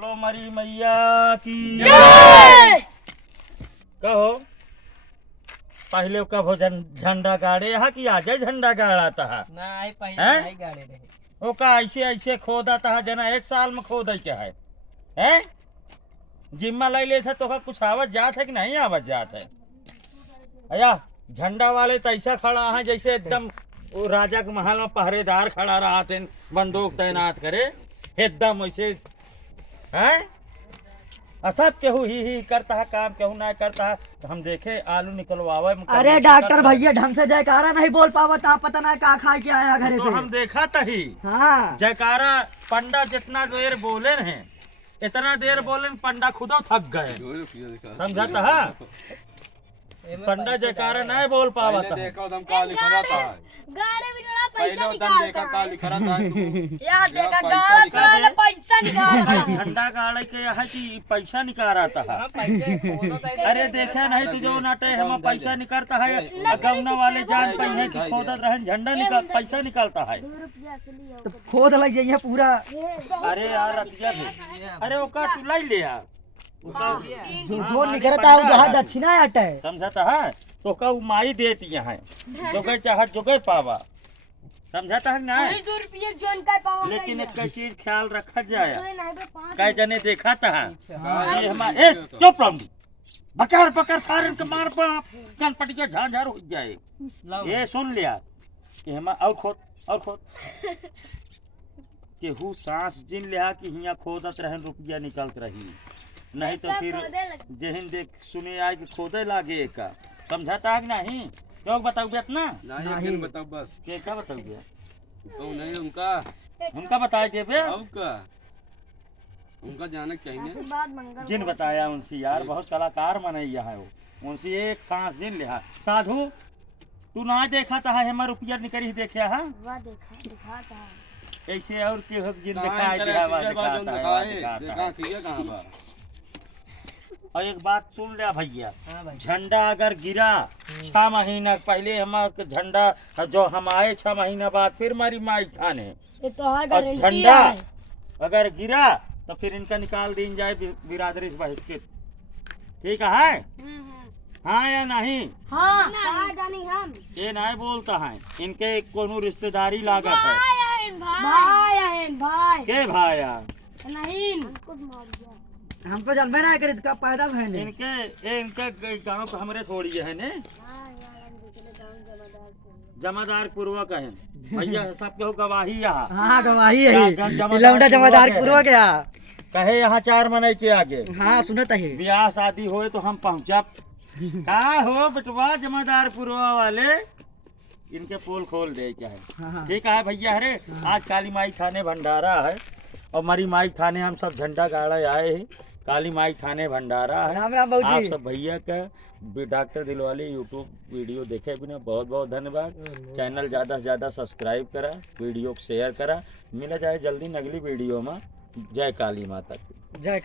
बोलो मरी मैया की कहो पहले कब हो झंडा गाड़े यहाँ की आजे झंडा गाड़ाता है नहीं पहले नहीं गाड़े रहे ओका ऐसे ऐसे खोदाता है जना एक साल में खोद के है जिम्मा ले ले था तो का कुछ आवत जात है कि नहीं आवत जात है अया झंडा वाले तो ऐसा खड़ा है जैसे एकदम वो राजा के महल में पहरेदार खड़ा रहा थे बंदूक तैनात करे एकदम वैसे है सब केहू ही करता है काम केहू ना करता है तो हम देखे आलू निकलवावे अरे डॉक्टर भैया ढंग से जयकारा नहीं बोल पावा था पता ना का खा के आया घरे तो से हम देखा तही हाँ जयकारा पंडा जितना देर बोले हैं इतना देर बोले पंडा खुदो थक गए समझाता है पंडा जयकारा नहीं बोल पावा था देखा उधम का लिखा रहता है गाड़े में थोड़ा पहले पैसा उधम देखा का लिखा रहता है यार देखा गाड़ा में पैसा निकालता झंडा गाड़े के यहाँ की पैसा निकाल आता है अरे देखा नहीं तो जो नाटे हम पैसा निकलता है गवना वाले जान पहिए की खोदत रहे झंडा निकाल पैसा निकालता है तो खोद लग जाइए पूरा अरे यार अतिया भी अरे ओका तू लाई ले यार जो निकलता है वो जहाँ दक्षिणा आता है समझाता है तो का माई देती है जो गए चाहत जो गए पावा समझाता है ना ₹2 जोन का पावा लेकिन एक चीज ख्याल रखा जाए कई जने देखा था ये हमारे चुप रहो बकर बकर सारन के मार पर कनपटिया झांझार हो जाए ये सुन लिया कि हम और खोद केहू सांस जिन लिया कि हिया खोदत रहे रुपया निकलत रही नहीं तो फिर जहन देख सुने आए कि खोदे लागे का समझाता है कि नहीं क्यों बताओगे इतना नहीं बताओ बस क्या बताओगे तो नहीं उनका उनका बताए के बे उनका उनका जाना चाहिए जिन बताया उनसे यार बहुत कलाकार मनैया है वो उनसे एक सांस जिन लिया साधु तू ना देखा था हमारा रुपया निकली देखा है ऐसे और के हक जिन दिखाता और एक बात सुन लिया भैया झंडा अगर गिरा 6 महीना पहले हम झंडा जो हम आए 6 महीना बाद फिर हमारी माई थाने और झंडा अगर गिरा तो फिर इनका निकाल दी जाए बिरादरी से बहिष्कृत ठीक है हाँ या नहीं हम ये नहीं बोलता है इनके कोनो रिश्तेदारी लागत है भाई के भाया नहीं हमको जानबे ना करे का पैदा भैने इनके गांव पे हमरे थोड़ी है ने जमादार पूर्वक है भैया सब केहू गवाही यहाँ हाँ गवाही है लौंडा जमादार पूर्वक क्या कहे यहाँ 4 महीने के आगे हाँ सुनत है ब्याह शादी होए तो हम पहुँचब का हो बेटवा जमादार पूर्वा वाले इनके पोल खोल दे क्या है ठीक है भैया अरे आज काली माई थाने भंडारा है और मरी माई थाने हम सब झंडा गाड़ा आए हैं काली माई थाने भंडारा है राम राम आप सब भैया का डॉक्टर दिलवाले यूट्यूब वीडियो देखे बिना बहुत बहुत धन्यवाद चैनल ज़्यादा से ज़्यादा सब्सक्राइब करा वीडियो को शेयर करा मिला जाए जल्दी अगली वीडियो में जय काली माता की जय